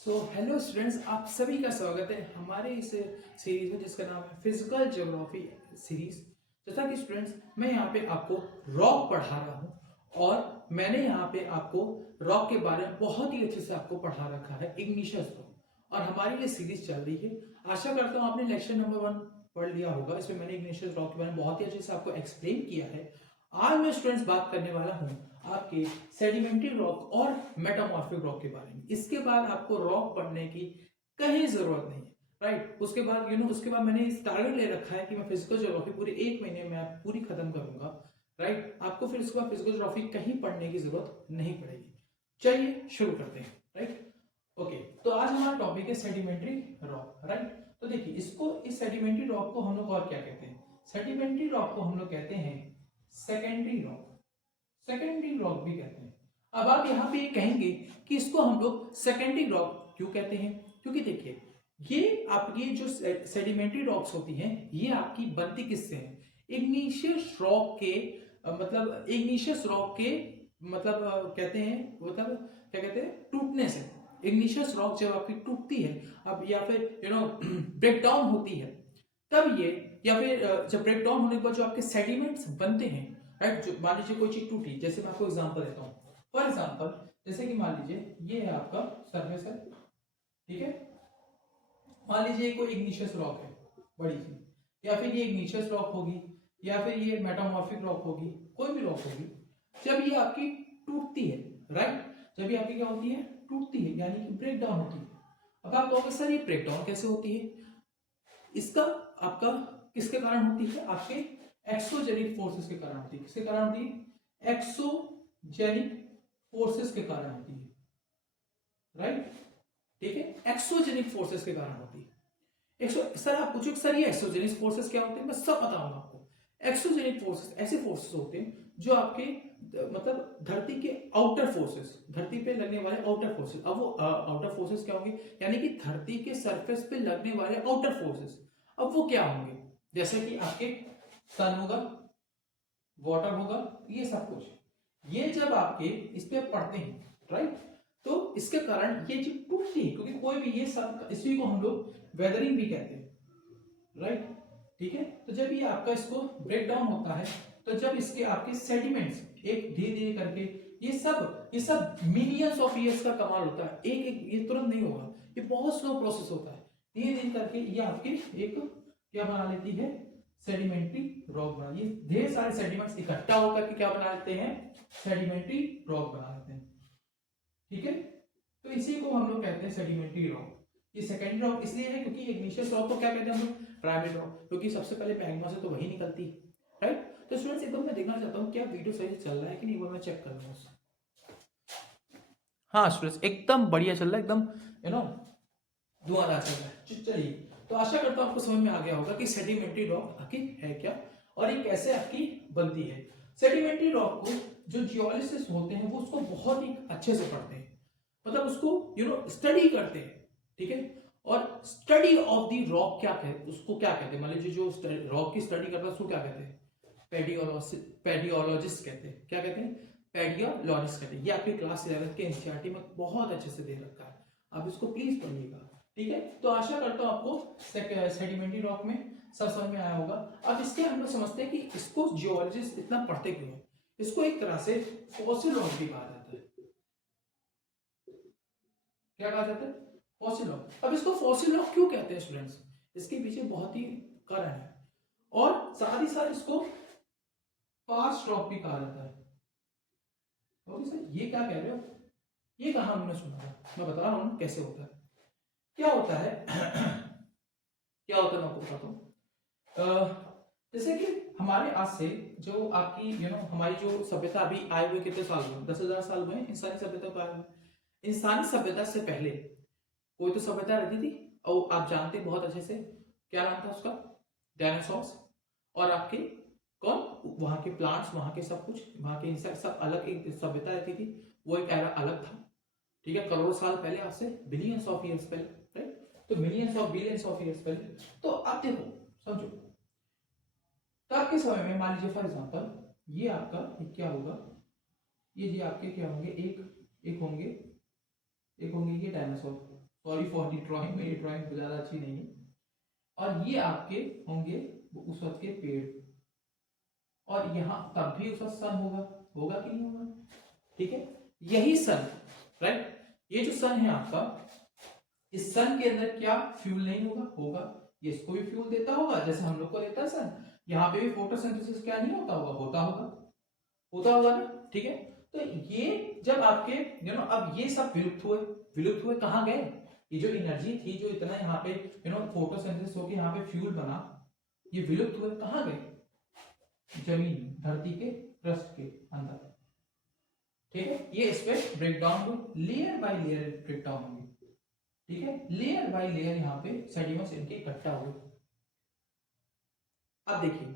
Hello students, आप सभी का स्वागत है हमारे इस सीरीज में जिसका नाम है फिजिकल ज्योग्राफी सीरीज। जैसा कि स्टूडेंट्स, मैं यहाँ पे आपको रॉक पढ़ा रहा हूँ और मैंने यहाँ पे आपको रॉक के बारे में बहुत ही अच्छे से आपको पढ़ा रखा है, इग्निशियस रॉक। और हमारी ये सीरीज चल रही है। आशा करता हूँ आपने लेक्चर नंबर 1 पढ़ लिया होगा। इसमें मैंने इग्निशियस रॉक के बारे में बहुत ही अच्छे से आपको एक्सप्लेन किया है। आज मैं स्टूडेंट्स बात करने वाला हूँ आपके सेडिमेंट्री रॉक और मेटामॉर्फिक रॉक के बारे में। इसके बाद आपको रॉक पढ़ने की कहीं जरूरत नहीं है, राइट। उसके बाद उसके बाद मैंने इस टारगेट ले रखा है कि मैं फिजिकल ज्योग्राफी पूरे 1 महीने में आप पूरी खत्म करूंगा, राइट। आपको फिर उसके बाद फिजिकल ज्योग्राफी कहीं पढ़ने की जरूरत नहीं पड़ेगी। चलिए शुरू करते हैं, राइट। ओके, तो आज हमारा टॉपिक है सेडिमेंट्री रॉक, राइट। तो देखिए, इस सेडिमेंट्री रॉक को हम लोग और क्या कहते हैं? सेडिमेंट्री रॉक को हम लोग कहते हैं सेकेंडरी रॉक। सेकेंडरी रॉक भी कहते हैं। अब आप यहाँ पे ये कहेंगे कि इसको हम लोग सेकेंडरी रॉक क्यों कहते हैं? क्योंकि देखिए, ये आपकी जो सेडिमेंट्री रॉक्स होती हैं, ये आपकी बनती किससे है? इग्निशियस रॉक के मतलब इग्निशियस रॉक के कहते हैं, मतलब क्या कहते हैं, टूटने से। इग्निशियस रॉक जब आपकी टूटती है, अब या फिर ब्रेक डाउन होती है, तब ये, या फिर जब ब्रेक डाउन होने के बाद जो आपके सेडिमेंट्स बनते हैं, राइट। जो मान लीजिए कोई चीज टूटी, जैसे मैं आपको एग्जांपल देता हूँ। फॉर एग्जांपल, जैसे कि मान लीजिए ये है आपका सरफेस है, ठीक है। मान लीजिए कोई इग्निशियस रॉक है बड़ी सी, या फिर ये इग्निशियस रॉक होगी, या फिर ये मेटामॉर्फिक रॉक होगी, कोई भी रॉक होगी। जब ये आपकी टूटती है, राइट, जब ये आपकी क्या होती है? टूटती है, यानी कि ब्रेक डाउन होती है। अब आप कहोगे सर ये ब्रेक डाउन कैसे होती है? इसका आपका किसके कारण होती है? आपके एक्सोजेनिक फोर्सेस के कारण होती है। किसके कारण होती है? एक्सोजेनिक फोर्सेस के कारण होती है, राइट। ठीक है, एक्सोजेनिक फोर्सेस के कारण होती है। सर आप पूछो सर ये एक्सोजेनिक फोर्सेस क्या होते हैं? मैं सब बताऊंगा आपको। एक्सोजेनिक फोर्सेस ऐसे फोर्सेस होते हैं जो आपके मतलब धरती के आउटर फोर्सेस, धरती पे लगने वाले आउटर फोर्सेस। अब वो आउटर फोर्सेस क्या होंगे? यानी कि धरती के सरफेस पे लगने वाले आउटर फोर्सेस। अब वो क्या होंगे? जैसे कि आपके सन होगा, वाटर होगा, ये सब कुछ, ये जब आपके इस पे पड़ते हैं, राइट, तो इसके कारण ये चीज टूटती है। क्योंकि कोई भी ये सब, इसी को हम लोग वेदरिंग भी कहते हैं, राइट। ठीक है, तो जब ये आपका इसको ब्रेक डाउन होता है, तो जब इसके आपके सेडिमेंट्स एक धीरे धीरे करके, ये सब मिलियंस ऑफ ईयर्स का कमाल होता है। एक एक ये तुरंत नहीं होगा, ये बहुत स्लो प्रोसेस होता है। धीरे धीरे करके ये आपके एक क्या बना लेती है? सेडिमेंट्री रॉक बना। ये ढेर सारे सेडिमेंट्स इकट्ठा होकर के क्या बना लेते हैं? सेडिमेंट्री रॉक बना लेते हैं, ठीक है। तो इसी को हम लोग कहते हैं सेडिमेंट्री रॉक। ये सेकेंडरी रॉक इसलिए है क्योंकि इग्निशियस रॉक को क्या कहते हैं हम लोग? प्राइमरी रॉक, क्योंकि सबसे पहले मैग्मा से तो वही निकलती है, राइट। तो स्टूडेंट्स, एकदम मैं देखना चाहता हूँ क्या वीडियो सही चल रहा है कि नहीं, वो मैं चेक कर लूँ। हाँ स्टूडेंट्स, एकदम बढ़िया चल रहा है, एकदम धुआंधार चल रहा है। चलिए, तो आशा करता हूँ आपको समझ में आ गया होगा कि सेडिमेंट्री रॉक आखिर है क्या और ये कैसे आपकी बनती है। सेडिमेंट्री रॉक को जो जियोलॉजिस्ट होते हैं वो उसको बहुत ही अच्छे से पढ़ते हैं, मतलब उसको स्टडी करते हैं, ठीक है। और स्टडी ऑफ द रॉक क्या कहते, उसको क्या कहते हैं? मान लीजिए जो रॉक की स्टडी करता है उसको क्या कहते हैं? पेडियोलॉजिस्ट कहते हैं। क्या कहते हैं? पेडियोलॉजिस्ट कहते हैं। ये आपके क्लास 11 के एनसीईआरटी में बहुत अच्छे से दे रखा है, आप इसको प्लीज पढ़िएगा, ठीक है। तो आशा करता हूँ आपको सेडिमेंट्री रॉक में सब समझ में आया होगा। अब इसके हम लोग समझते हैं कि इसको जियोलॉजिस्ट इतना पढ़ते क्यों है। इसको एक तरह से फॉसिल रॉक भी कहा जाता है। क्या कहा जाता है? Fossil rock. अब इसको फॉसिल रॉक क्यों कहते हैं स्टूडेंट्स? इसके पीछे बहुत ही कारण है, और साथ ही साथ इसको पास्ट रॉक भी कहा जाता है। ओके सर, ये क्या कह रहे हो? ये कहा हमने सुना था, मैं बता रहा हूँ कैसे होता है। क्या होता है क्या होता है मैं आपको बताता हूँ। जैसे कि हमारे आज से जो आपकी हमारी जो सभ्यता अभी आए हुए कितने साल हुए? 10,000 साल हुए इंसानी सभ्यता को आए हुए। इंसानी सभ्यता से पहले कोई तो सभ्यता रहती थी, और आप जानते बहुत अच्छे से, क्या नाम था उसका? डायनासोर्स। और आपके कौन? वहां के प्लांट्स, वहां के सब कुछ, वहां के इंसेक्ट, सब अलग एक सभ्यता रहती थी। वो एक एरा अलग था, ठीक है, करोड़ों साल पहले, आपसे बिलियंस ऑफ ईयर्स पहले, राइट। तो millions of billions of years पहले। तो अब देखो, समझो, तब के समय में मान लीजिए फॉर एग्जांपल ये आपका क्या होगा? ये आपके क्या होंगे? एक एक होंगे ये dinosaur, sorry for the drawing, मेरी ड्राइंग ज़्यादा अच्छी नहीं है। और ये आपके होंगे उस वक्त के पेड़, और यहाँ तब भी उस वक्त सन होगा, होगा कि नहीं होगा? ठीक है, यही सन, राइट, ये जो सन है आपका, इस सन के अंदर क्या फ्यूल नहीं होगा? होगा। ये इसको भी फ्यूल देता होगा जैसे हम लोग को देता है सन। यहाँ पे भी फोटोसिंथेसिस क्या नहीं होता होगा? होता होगा, होता होगा ना? ठीक है, तो ये जब आपके अब ये सब विलुप्त हुए, विलुप्त हुए कहाँ गए? ये जो एनर्जी थी, जो इतना यहाँ पे फोटोसिंथेसिस होकर यहाँ पे फ्यूल बना, ये विलुप्त हुए कहाँ गए? जमीन, धरती के क्रस्ट के अंदर। ठीक है, ये इस पे ब्रेक डाउन हुए, layer by layer break down होंगे। ठीक है, लेयर बाय लेयर यहाँ पे सेडिमेंट्स इनके इकट्ठा हुए। अब देखिए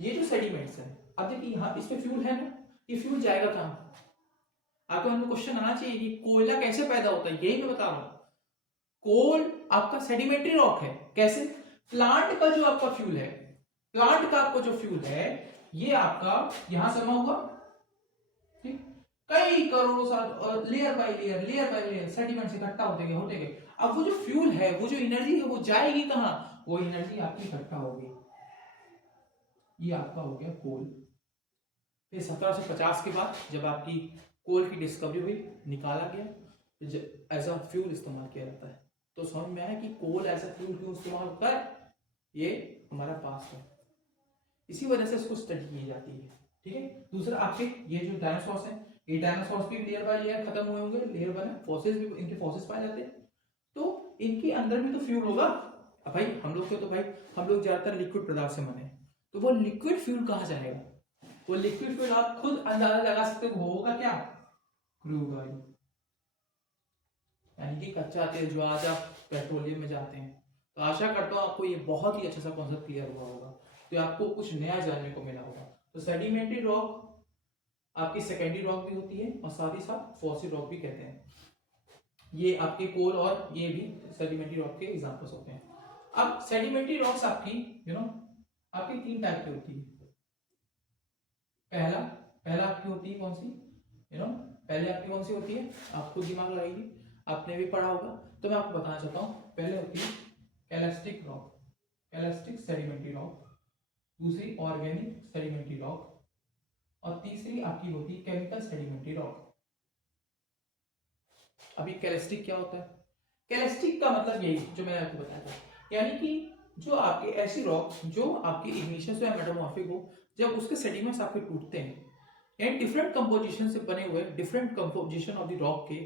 ये जो सेडिमेंट्स है, अब देखिए यहाँ इस पे फ्यूल है ना, ये फ्यूल जाएगा कहाँ? आपको हमको क्वेश्चन आना चाहिए कि कोयला कैसे पैदा होता है, यही मैं बता रहा हूँ। कोल आपका सेडिमेंट्री रॉक है, कैसे? प्लांट का जो आपका फ्यूल है, प्लांट का आपको जो फ्यूल है, ये आपका यहां समा हुआ, ठीक, कई करोड़ों साल, लेयर बाय लेयर सेडिमेंट्स इकट्ठा होते गए, होते गए। अब वो जो फ्यूल है, वो जो एनर्जी है, वो जाएगी कहां? वो एनर्जी आपकी इकट्ठा होगी, ये आपका हो गया कोल। फिर 1750 के बाद जब आपकी कोल की डिस्कवरी हुई, निकाला गया, एज अ फ्यूल इस्तेमाल किया जाता है। तो समझ में आया कि कोल एज अ फ्यूल क्यों इस्तेमाल होता है, ये हमारा पास है, इसी वजह से इसको स्टडी की जाती है। ठीक है, दूसरा आपके ये जो डायनासोर्स हैं, ये डायनासोर्स भी लेयर बाय लेयर खत्म हुए होंगे, लेयर बने, फॉसिल्स भी इनके फॉसिल्स पाए जाते हैं, तो इनके अंदर भी तो फ्यूल होगा। अब भाई हम लोग के तो भाई हम लोग ज्यादातर लिक्विड पदार्थ से बने, तो वो लिक्विड फ्यूल कहाँ जाएगा? वो लिक्विड फ्यूल आप खुद अंदाजा लगा सकते हो, होगा क्या? क्रूड ऑयल, यानी कि कच्चा तेल जो आज आप पेट्रोलियम में जाते हैं। तो आशा करता हूँ आपको ये बहुत ही अच्छा सा कॉन्सेप्ट क्लियर हुआ होगा, तो आपको कुछ नया जानने को मिला होगा। तो सेडिमेंट्री रॉक आपकी सेकेंडरी रॉक भी होती है, और साथ ही साथ फॉसिल रॉक भी कहते हैं। ये आपके कोल और ये भी सेडिमेंट्री रॉक के एग्जांपल्स होते हैं। अब सेडिमेंट्री रॉक्स आपकी आपकी 3 टाइप की होती है। पहला पहला आपकी होती है कौन सी? पहले आपकी कौन सी होती है? आप खुद दिमाग लगाइए, आपने भी पढ़ा होगा, तो मैं आपको बताना चाहता हूँ। पहले होती है कैलेस्टिक रॉक, कैलेस्टिक सेडिमेंट्री रॉक, दूसरी ऑर्गेनिक सेडिमेंट्री रॉक, और तीसरी आपकी होती है केमिकल सेडिमेंट्री रॉक। अभी कैलेस्टिक क्या होता है? कैलेस्टिक का मतलब यही जो मैंने आपको बताया था, यानी कि जो आपके ऐसी रॉक जो आपकी इग्निशियस या मेटामॉर्फिक हो, जब उसके सेडिमेंट्स आपके टूटते हैं, यानी डिफरेंट कंपोजिशन से बने हुए, different composition of the rock के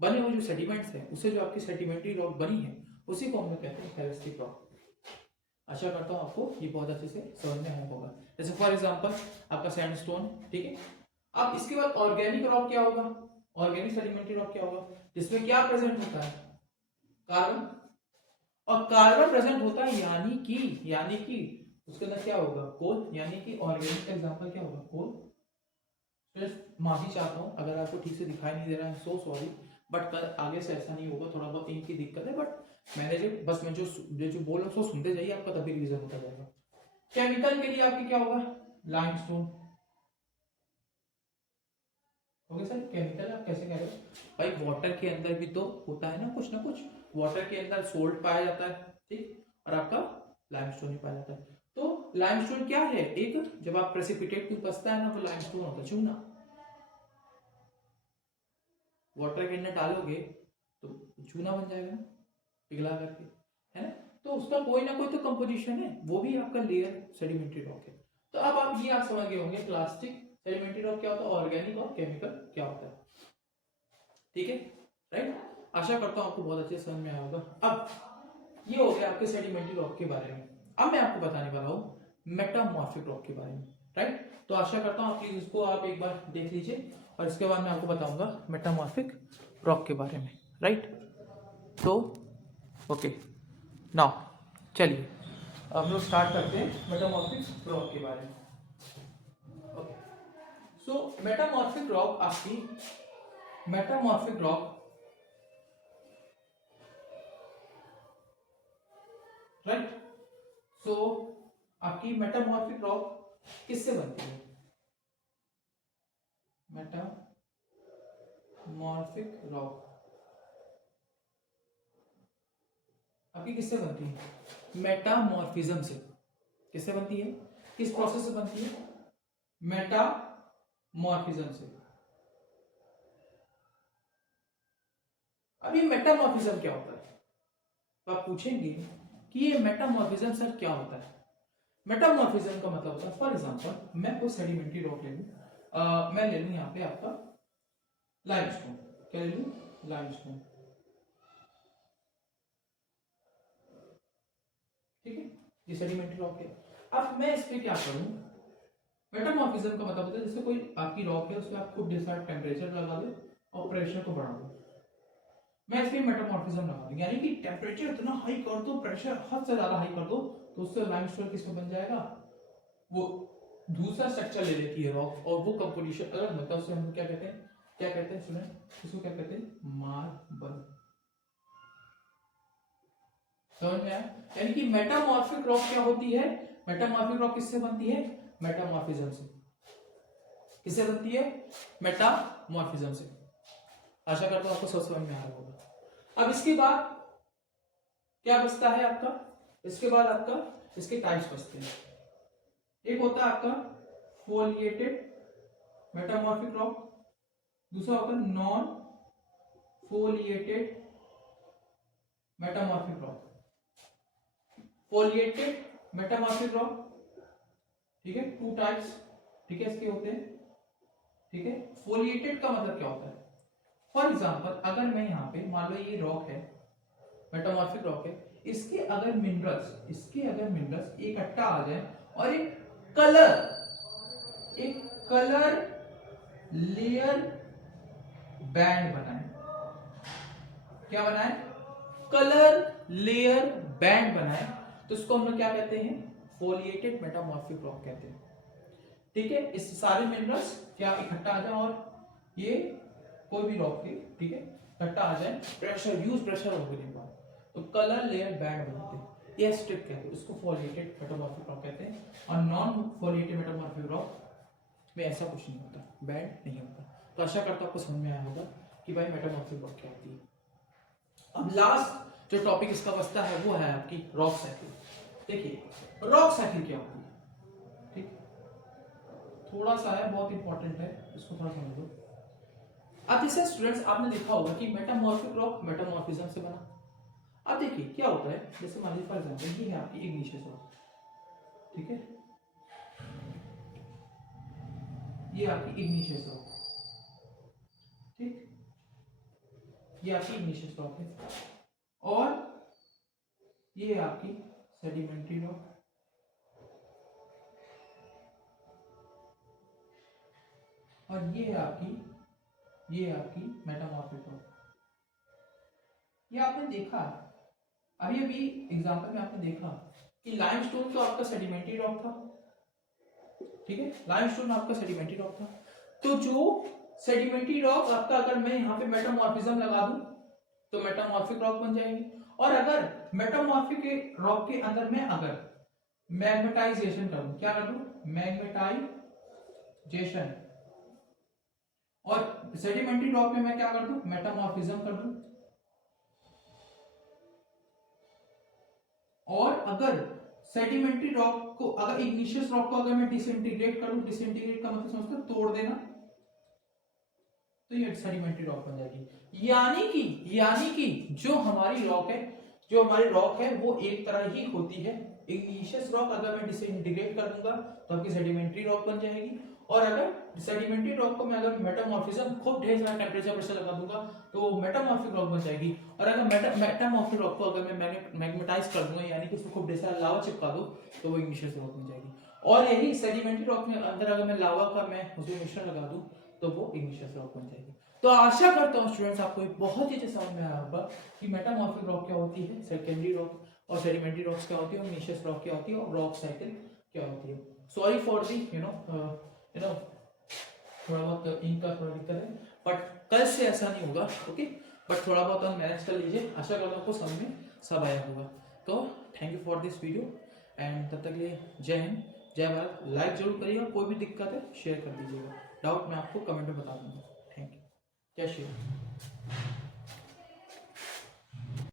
बने हुए जो सेडिमेंट्स हैं, उससे जो आपकी सेडिमेंट्री रॉक बनी है, उसी को हम लोग कहते हैं कैलेस्टिक रॉक। आशा करता हूँ आपको ये बहुत अच्छे से समझ में आया होगा। जैसे फॉर एग्जांपल आपका सैंडस्टोन, ठीक है। अब इसके बाद ऑर्गेनिक रॉक क्या होगा? ऑर्गेनिक सेडिमेंट्री रॉक क्या होगा? जिसमें क्या प्रेजेंट होता है? कार्बन, और कार्बन प्रेजेंट होता है, यानी कि उसके अंदर क्या होगा? कोल, यानी कि ऑर्गेनिक का एग्जांपल क्या होगा? कोल। सिर्फ माफी चाहता हूँ अगर आपको ठीक से दिखाई नहीं दे रहा है, सो सॉरी, बट कल आगे से ऐसा नहीं होगा, थोड़ा बहुत इनकी दिक्कत है, बट मैनेज, बस मैं जो बोल रहा हूँ उसको सुनते जाइए, आपका तभी रिवीजन होता जाएगा। केमिकल के लिए आपकी क्या होगा? लाइमस्टोन। ओके सर, केमिकल आप कैसे कह रहे हो? भाई वाटर के अंदर भी तो होता है ना कुछ, वाटर के अंदर सोल्ट पाया जाता है, ठीक, और आपका लाइमस्टोन ही पाया जाता है। तो लाइमस्टोन क्या है? एक जब आप प्रेसिपिटेट कुछ बचता है ना, तो लाइमस्टोन होता है, चूना। वाटर के अंदर डालोगे तो चूना बन जाएगा ना, पिघला करके, है ना। तो उसका कोई ना कोई तो कंपोजिशन है, वो भी आपका लेयर सेडिमेंट्री रॉक है। तो अब आप समझ गए होंगे प्लास्टिक सेडिमेंट्री रॉक क्या होता है, ऑर्गेनिक और केमिकल क्या होता है, ठीक है, राइट। आशा करता हूँ आपको बहुत अच्छे से समझ में आया होगा। अब ये हो गया आपके सेडिमेंट्री रॉक के बारे में। अब मैं आपको बताने वाला हूँ मेटामॉर्फिक रॉक के बारे में, राइट। तो आशा करता हूँ आप इसको आप एक बार देख लीजिए, और इसके बाद मैं आपको बताऊंगा मेटामॉर्फिक रॉक के बारे में, राइट। तो ओके, नाउ चलिए अब हम लोग स्टार्ट करते हैं मेटामॉर्फिक रॉक के बारे में। ओके, सो मेटामॉर्फिक रॉक आपकी मेटामॉर्फिक रॉक, राइट। सो आपकी मेटामॉर्फिक रॉक किससे बनती है? मेटामॉर्फिक रॉक आपकी किससे बनती है? मेटामॉर्फिज्म से। किससे बनती है? किस प्रोसेस से बनती है? मेटामॉर्फिज्म से। अब ये मेटामॉर्फिज्म क्या होता है? तो आप पूछेंगे कि ये मेटामॉर्फिज्म सर क्या होता है? मेटामॉर्फिज्म का मतलब होता है, फॉर एग्जांपल मैं कोई सेडिमेंट्री रॉक ले लूं, मैं ले लूं यहाँ पे आपका लाइमस्टोन। क्या ले लूं? लाइमस्टोन। ठीक है, ये सेडिमेंट्री रॉक है। अब मैं इस पे क्या करूं? मेटामॉर्फिज्म का मतलब होता है जैसे कोई आपकी रॉक है, उसमें आप खुद डिसाइड टेम्परेचर लगा दो और प्रेशर को बढ़ा दो। मैं इसलिए मेटामॉर्फिज्म लगा दूं, यानी कि टेम्परेचर इतना हाई कर दो, प्रेशर हद से ज्यादा हाई कर दो, तो उससे लाइमस्टोन किसमें बन जाएगा? वो दूसरा स्ट्रक्चर ले लेती है रॉक, और वो कंपोजिशन अलग मतलब उसे हम क्या कहते हैं? क्या कहते हैं स्टूडेंट? इसको क्या कहते हैं? मार्बल। समझ में आया? यानी कि मेटामॉर्फिक रॉक क्या होती है? मेटामॉर्फिक रॉक किससे बनती है? मेटामॉर्फिज्म से। किससे बनती है? मेटामॉर्फिज्म से। आशा करता हूं आपको सब समझ में आ रहा होगा। अब इसके बाद क्या बचता है आपका? इसके बाद आपका इसके टाइप्स बचते हैं। एक होता है आपका फोलिएटेड मेटामॉर्फिक रॉक, दूसरा होता है non foliated metamorphic rock. Foliated metamorphic rock, ठीक है, टू टाइप्स, ठीक है, इसके होते हैं। ठीक है, फोलिएटेड का मतलब क्या होता है? फॉर एग्जांपल अगर मैं यहाँ पे मान लो ये रॉक है, मेटामॉर्फिक रॉक है, इसके अगर मिनरल्स इकट्ठा आ जाए और एक कलर लेयर बैंड बनाए। क्या बनाए? कलर लेयर बैंड बनाए, तो इसको हम लोग क्या कहते हैं? फोलिएटेड मेटामॉर्फिक रॉक कहते हैं। ठीक है, इस सारे मिनरल्स क्या इकट्ठा आ जाए और ये कोई भी रॉक के, ठीक है, इकट्ठा आ जाए, प्रेशर होने के बाद तो कलर लेयर बैंड बनाते हैं, ये स्ट्रिप कहते हैं, उसको फोलिएटेड मेटामॉर्फिक रॉक कहते हैं। और नॉन फोलिएटेड मेटामॉर्फिक रॉक में ऐसा कुछ नहीं होता, बैंड नहीं होता। तो आशा करता हूं आपको समझ में आया होगा कि भाई मेटामॉर्फिक रॉक क्या होती है। अब लास्ट जो टॉपिक इसका बचता है वो है आपकी रॉक साइकिल। देखिए रॉक साइकिल क्या होती है, ठीक, थोड़ा सा है, बहुत इंपॉर्टेंट है, इसको थोड़ा समझ लो। अब जैसे स्टूडेंट्स आपने देखा होगा कि मेटामॉर्फिक रॉक मेटामॉर्फिज्म से बना। अब देखिए क्या होता है, जैसे मान लीजिए फॉर एग्जांपल ये है आपकी इग्निशियस रॉक, ठीक है, ये आपकी इग्निशियस रॉक, ठीक, ये आपकी इग्निशियस रॉक है, और ये है आपकी सेडिमेंट्री रॉक, और ये है आपकी मेटामॉर्फिक रॉक। ये आपने देखा अभी एग्जांपल में आपने देखा कि लाइमस्टोन तो आपका सेडिमेंट्री रॉक था, ठीक है, लाइमस्टोन आपका सेडिमेंट्री रॉक था। तो जो सेडिमेंट्री रॉक आपका अगर मैं यहाँ पे मेटामॉर्फिज्म लगा दूं तो मेटामॉर्फिक रॉक बन जाएगी। और अगर मेटामॉर्फिक रॉक के अंदर मैं अगर मैग्नेटाइजेशन कर दूं, क्या कर दूं? मैग्नेटाइजेशन, और सेडिमेंट्री रॉक में मैं क्या कर दूं? मेटामॉर्फिज्म कर दूं। और अगर सेडिमेंट्री रॉक को, अगर इग्निशियस रॉक को अगर मैं डिसइंटीग्रेट करूं, डिसइंटीग्रेट का मतलब समझते हो तोड़ देना, तो ये सेडिमेंट्री रॉक बन जाएगी। यानी कि जो हमारी रॉक है वो एक तरह ही होती है। इग्निशियस रॉक अगर मैं डिसइंटीग्रेट कर दूंगा तो आपकी सेडिमेंट्री रॉक बन जाएगी, और अगर सेडिमेंट्री रॉक को मैं अगर मेटामॉर्फिज्म खूब ढेर सारा टेम्परेचर प्रेशर लगा दूंगा तो वो मेटामॉर्फिक रॉक बन जाएगी। और अगर मेटामॉर्फिक रॉक को अगर मैं मैग्नेटाइज कर दूंगा, यानी कि उसको खूब ढेर सारा लावा चिपका दूं, तो वो इग्निशियस रॉक बन जाएगी। और यही सेडिमेंट्री रॉक में अंदर अगर मैं लावा का मैं उसमें मिश्रण लगा दूं तो वो इग्निशियस रॉक बन जाएगी। तो आशा करता हूं स्टूडेंट्स आपको बहुत ही अच्छे समझ में आया होगा कि मेटामॉर्फिक रॉक क्या होती है, सेकेंडरी रॉक और सेडिमेंट्री रॉक्स क्या होती है, और इग्निशियस रॉक क्या होती है, और रॉक साइकिल क्या होती है। Sorry for the you know थोड़ा बहुत इनका थोड़ा दिक्कत है, बट कल से ऐसा नहीं होगा, ओके, बट थोड़ा बहुत हम मैनेज कर लीजिए। आशा करता हूं आपको समझ में सब आया होगा। तो thank you for this video, and तब तक के लिए जय हिंद, जय भारत। लाइक जरूर करिएगा, कोई भी दिक्कत है शेयर कर दीजिएगा, डाउट मैं आपको कमेंट में बता दूंगा। थैंक यू, जय श्री राम।